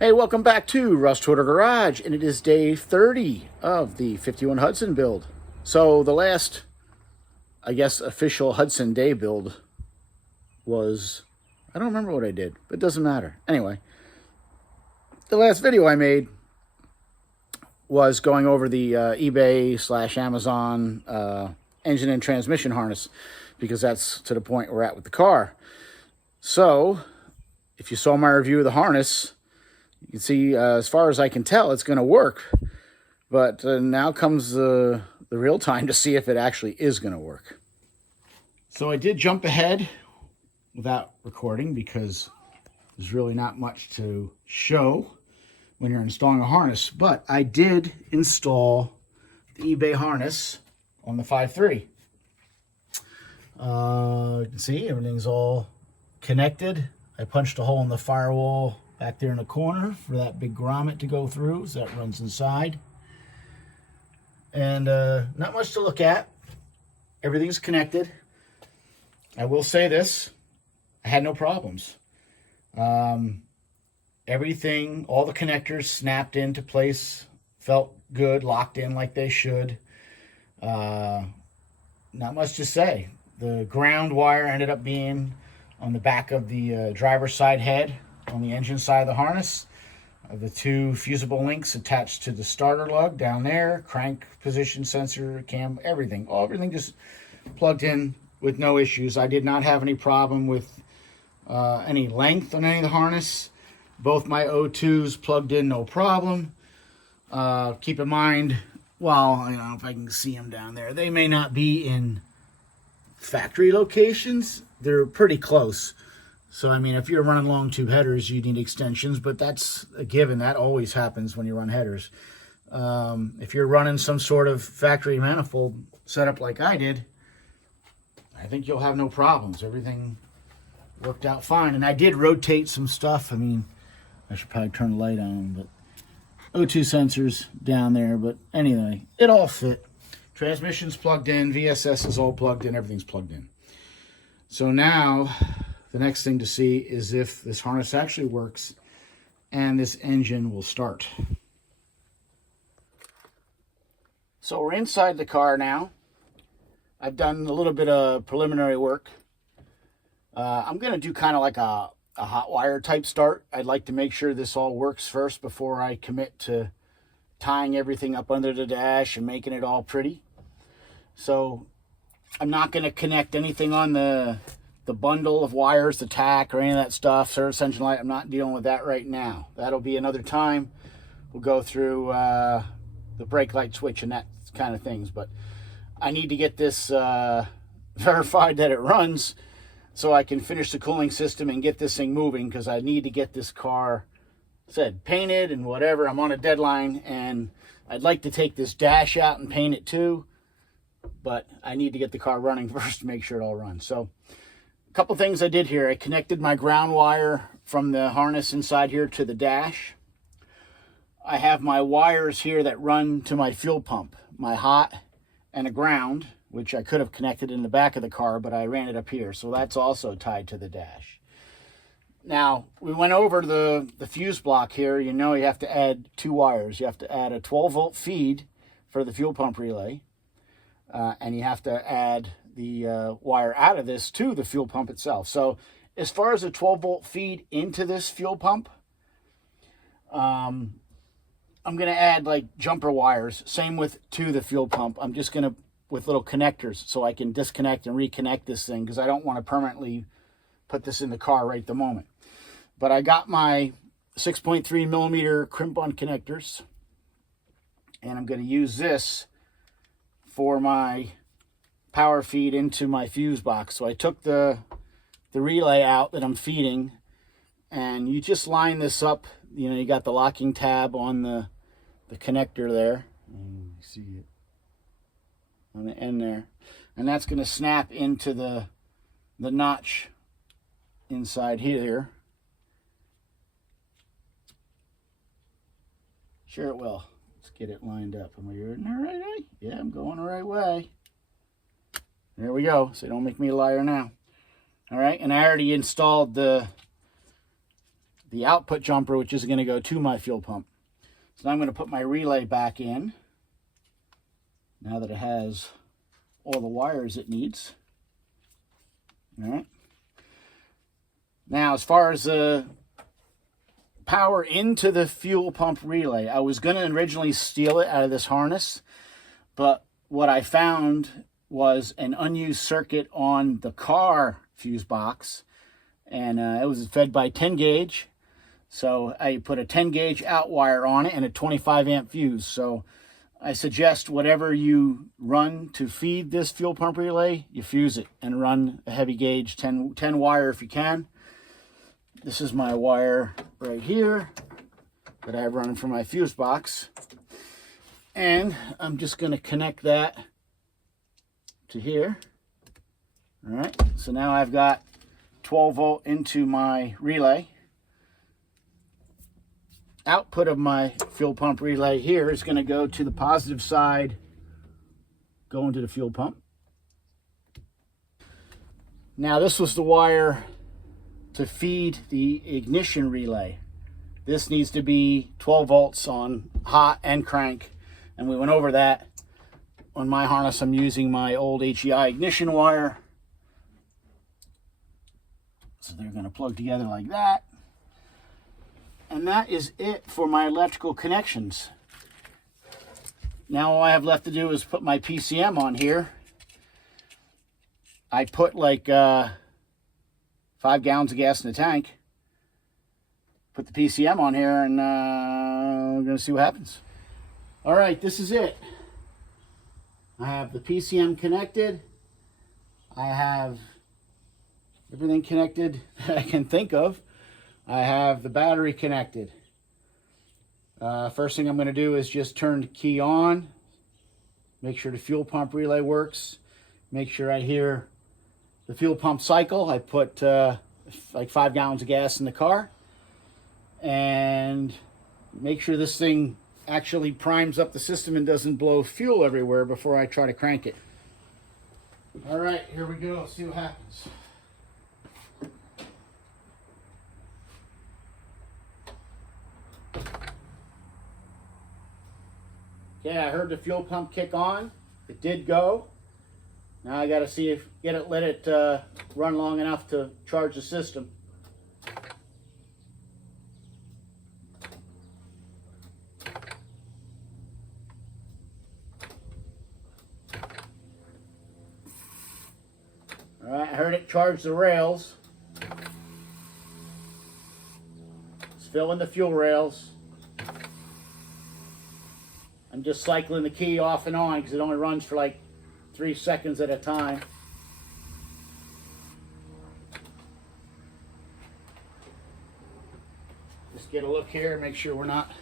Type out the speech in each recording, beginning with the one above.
Hey, welcome back to Russ Twitter Garage, and it is day 30 of the 51 Hudson build. So the last, I guess, official Hudson Day build was, I don't remember what I did, but it doesn't matter. Anyway, the last video I made was going over the eBay/Amazon engine and transmission harness, because that's to the point we're at with the car. So, if you saw my review of the harness, you can see, as far as I can tell, it's going to work. But now comes the real time to see if it actually is going to work. So I did jump ahead without recording because there's really not much to show when you're installing a harness. But I did install the eBay harness on the 5.3. You can see everything's all connected. I punched a hole in the firewall back there in the corner for that big grommet to go through, so that runs inside. And not much to look at. Everything's connected. I will say this, I had no problems. Everything, all the connectors snapped into place, felt good, locked in like they should. Not much to say. The ground wire ended up being on the back of the driver's side head, on the engine side of the harness. The two fusible links attached to the starter lug down there, crank position sensor, cam, everything. Everything just plugged in with no issues. I did not have any problem with any length on any of the harness. Both my O2s plugged in no problem. Keep in mind, well, I don't know if I can see them down there. They may not be in factory locations. They're pretty close. So, I mean, if you're running long tube headers, you need extensions, but that's a given. That always happens when you run headers. If you're running some sort of factory manifold setup like I did, I think you'll have no problems. Everything worked out fine. And I did rotate some stuff. I mean, I should probably turn the light on, but O2 sensors down there. But anyway, it all fit. Transmission's plugged in. VSS is all plugged in. Everything's plugged in. So now the next thing to see is if this harness actually works and this engine will start. So we're inside the car now. I've done a little bit of preliminary work. I'm going to do kind of like a hot wire type start. I'd like to make sure this all works first before I commit to tying everything up under the dash and making it all pretty. So I'm not going to connect anything on the bundle of wires, the tack, or any of that stuff. Service engine light, I'm not dealing with that right now. That'll be another time. We'll go through the brake light switch and that kind of things. But I need to get this verified that it runs so I can finish the cooling system and get this thing moving, because I need to get this car painted and whatever. I'm on a deadline, and I'd like to take this dash out and paint it too, but I need to get the car running first to make sure it all runs. So a couple things I did here. I connected my ground wire from the harness inside here to the dash. I have my wires here that run to my fuel pump, my hot and a ground, which I could have connected in the back of the car, but I ran it up here. So that's also tied to the dash. Now, we went over the fuse block here. You know you have to add two wires. You have to add a 12-volt feed for the fuel pump relay, and you have to add the wire out of this to the fuel pump itself. So as far as a 12-volt feed into this fuel pump, I'm going to add like jumper wires. Same with to the fuel pump. I'm just going to, with little connectors, so I can disconnect and reconnect this thing, because I don't want to permanently put this in the car right the moment. But I got my 6.3 millimeter crimp-on connectors, and I'm going to use this for my power feed into my fuse box. So I took the relay out that I'm feeding, and you just line this up. You know, you got the locking tab on the connector there. You see it on the end there, and that's going to snap into the notch inside here. Sure it will. Let's get it lined up. Am I in the right way? Yeah, I'm going the right way. There we go. So don't make me a liar now. All right, and I already installed the the output jumper, which is going to go to my fuel pump. So now I'm going to put my relay back in, now that it has all the wires it needs. All right. Now, as far as the power into the fuel pump relay, I was going to originally steal it out of this harness, but what I found was an unused circuit on the car fuse box, and it was fed by 10 gauge. So I put a 10 gauge out wire on it and a 25 amp fuse. So I suggest whatever you run to feed this fuel pump relay, you fuse it and run a heavy gauge 10 wire if you can. This is my wire right here that I have running from my fuse box. And I'm just going to connect that to here. All right, so now I've got 12 volt into my relay. Output of my fuel pump relay here is going to go to the positive side, going to the fuel pump. Now this was the wire to feed the ignition relay. This needs to be 12 volts on hot and crank, and we went over that. On my harness, I'm using my old HEI ignition wire. So they're going to plug together like that. And that is it for my electrical connections. Now all I have left to do is put my PCM on here. I put like 5 gallons of gas in the tank. Put the PCM on here, and we're going to see what happens. All right, this is it. I have the PCM connected. I have everything connected that I can think of. I have the battery connected. First thing I'm going to do is just turn the key on, make sure the fuel pump relay works, make sure I hear the fuel pump cycle. I put like 5 gallons of gas in the car, and make sure this thing actually primes up the system and doesn't blow fuel everywhere before I try to crank it. All right, here we go. Let's see what happens. Yeah, I heard the fuel pump kick on. It did go. Now I got to see if let it run long enough to charge the system. All right, I heard it charge the rails. It's filling the fuel rails. I'm just cycling the key off and on because it only runs for like 3 seconds at a time. Just get a look here, make sure we're not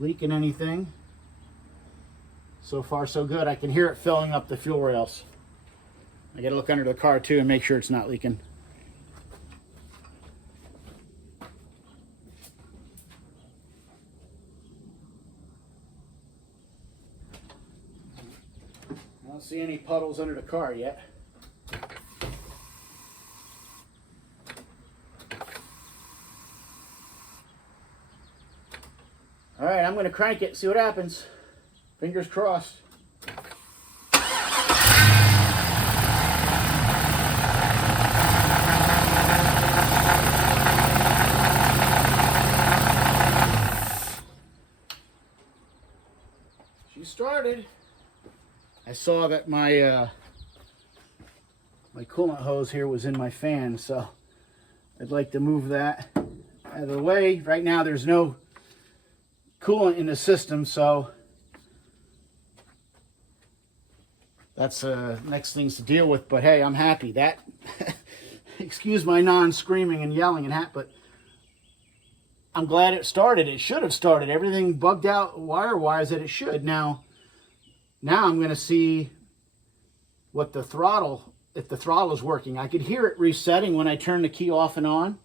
leaking anything. So far so good. I can hear it filling up the fuel rails. I gotta look under the car too and make sure it's not leaking. I don't see any puddles under the car yet. All right, I'm going to crank it, see what happens. Fingers crossed. She started. I saw that my my coolant hose here was in my fan, so I'd like to move that out of the way. Right now there's no coolant in the system, so that's next things to deal with. But hey, I'm happy. That excuse my non-screaming and yelling and but I'm glad it started. It should have started. Everything bugged out wire-wise that it should. Now I'm going to see what the throttle, if the throttle is working. I could hear it resetting when I turn the key off and on.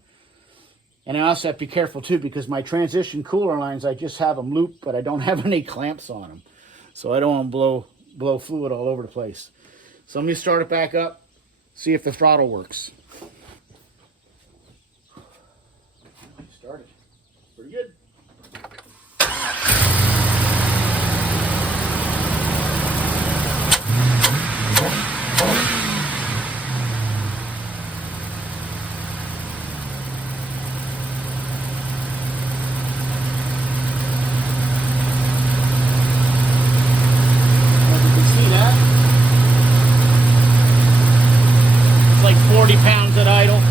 And I also have to be careful too, because my transition cooler lines, I just have them looped, but I don't have any clamps on them. So I don't want to blow fluid all over the place. So let me start it back up, see if the throttle works. started. Pretty good. As you can see that, it's like 40 pounds at idle.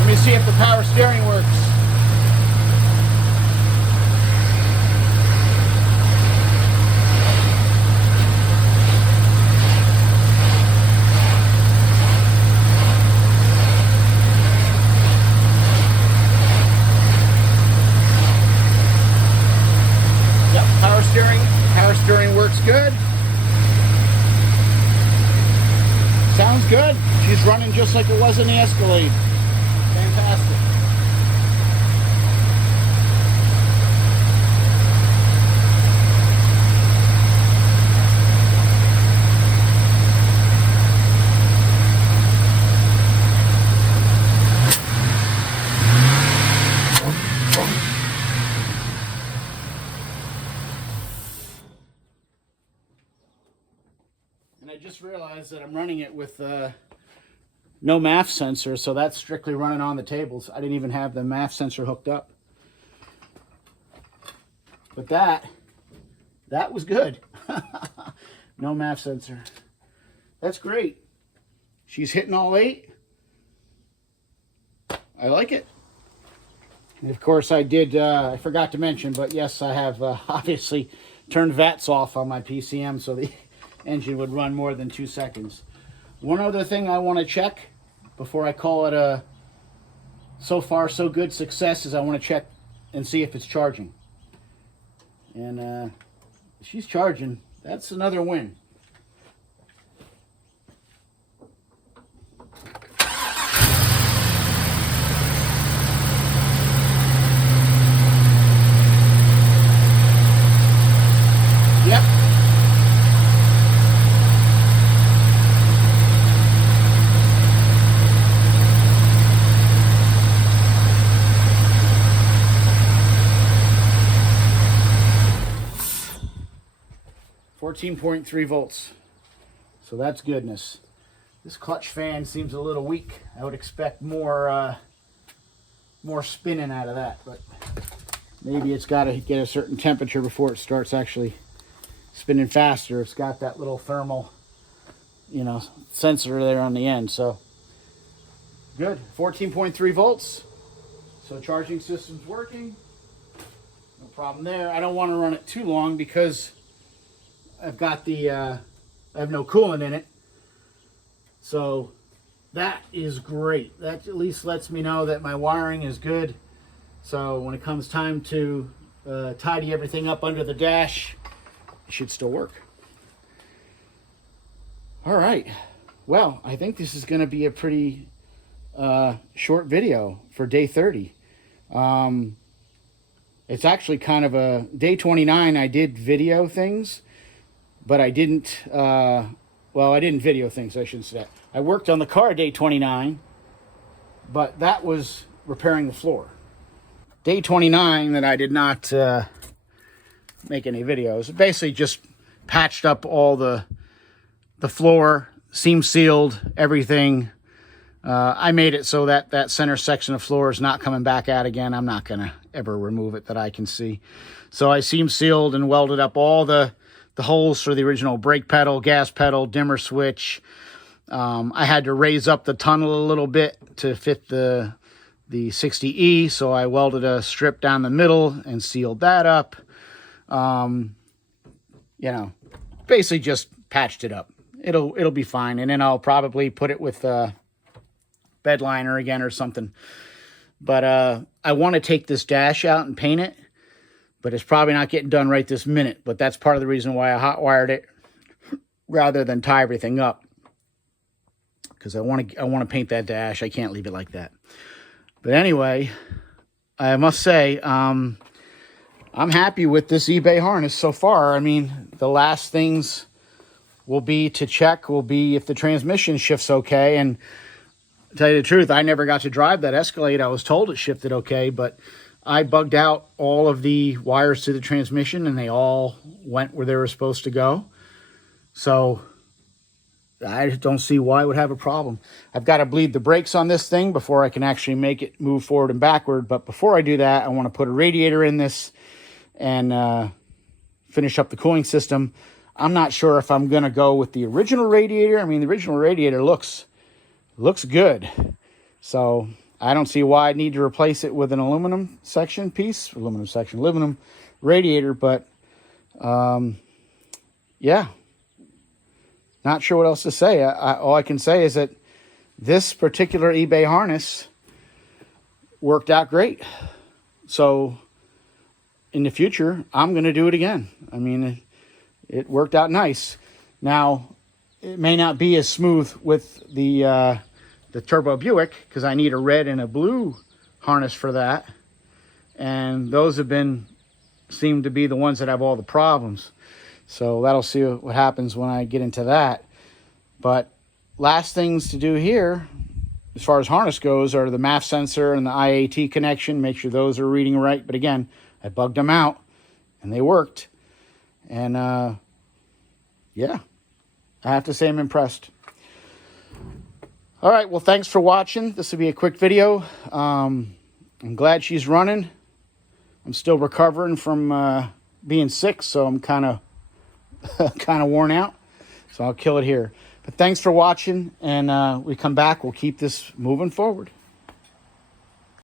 Let me see if the power steering works. Yep, power steering works good. Sounds good. She's running just like it was in the Escalade. Fantastic. And I just realized that I'm running it with no MAF sensor, so that's strictly running on the tables. I didn't even have the MAF sensor hooked up. But that was good. No MAF sensor. That's great. She's hitting all 8. I like it. And of course I did, I forgot to mention, but yes, I have obviously turned VATs off on my PCM so the engine would run more than 2 seconds. One other thing I want to check before I call it a so far so good success is I want to check and see if it's charging. And if she's charging, that's another win. Yep. 14.3 volts. So that's goodness. This clutch fan seems a little weak. I would expect more spinning out of that, but maybe it's got to get a certain temperature before it starts actually spinning faster. It's got that little thermal, you know, sensor there on the end. So good. 14.3 volts. So charging system's working. No problem there. I don't want to run it too long because I've got the I have no coolant in it. So that is great. That at least lets me know that my wiring is good. So when it comes time to tidy everything up under the dash, it should still work. All right. Well, I think this is going to be a pretty short video for day 30. It's actually kind of a day 29. I did video things, but I didn't. Well, I didn't video things. I shouldn't say that. I worked on the car day 29, but that was repairing the floor. Day 29 that I did not make any videos. Basically, just patched up all the floor, seam sealed everything. I made it so that that center section of floor is not coming back out again. I'm not gonna ever remove it that I can see. So I seam sealed and welded up all the holes for the original brake pedal, gas pedal, dimmer switch. I had to raise up the tunnel a little bit to fit the 60E, so I welded a strip down the middle and sealed that up. You know, basically just patched it up. It'll be fine, and then I'll probably put it with bed liner again or something. But I want to take this dash out and paint it, but it's probably not getting done right this minute. But that's part of the reason why I hot wired it rather than tie everything up, because I want to paint that dash. I can't leave it like that. But anyway, I must say I'm happy with this eBay harness so far. I mean, the last things will be to check will be if the transmission shifts okay, and To tell you the truth, I never got to drive that Escalade. I was told it shifted okay, but I bugged out all of the wires to the transmission and they all went where they were supposed to go. So I don't see why it would have a problem. I've got to bleed the brakes on this thing before I can actually make it move forward and backward. But before I do that, I want to put a radiator in this and finish up the cooling system. I'm not sure if I'm going to go with the original radiator. I mean, the original radiator looks good. So I don't see why I need to replace it with an aluminum radiator. But yeah. Not sure what else to say. All I can say is that this particular eBay harness worked out great. So in the future, I'm going to do it again. I mean, it worked out nice. Now, it may not be as smooth with the Turbo Buick because I need a red and a blue harness for that. And those seem to be the ones that have all the problems. So that'll see what happens when I get into that. But last things to do here, as far as harness goes, are the MAF sensor and the IAT connection. Make sure those are reading right. But again, I bugged them out and they worked. And yeah, I have to say I'm impressed. All right, well, thanks for watching. This will be a quick video. I'm glad she's running. I'm still recovering from being sick, so I'm kind of worn out, so I'll kill it here. But thanks for watching, and we come back, we'll keep this moving forward.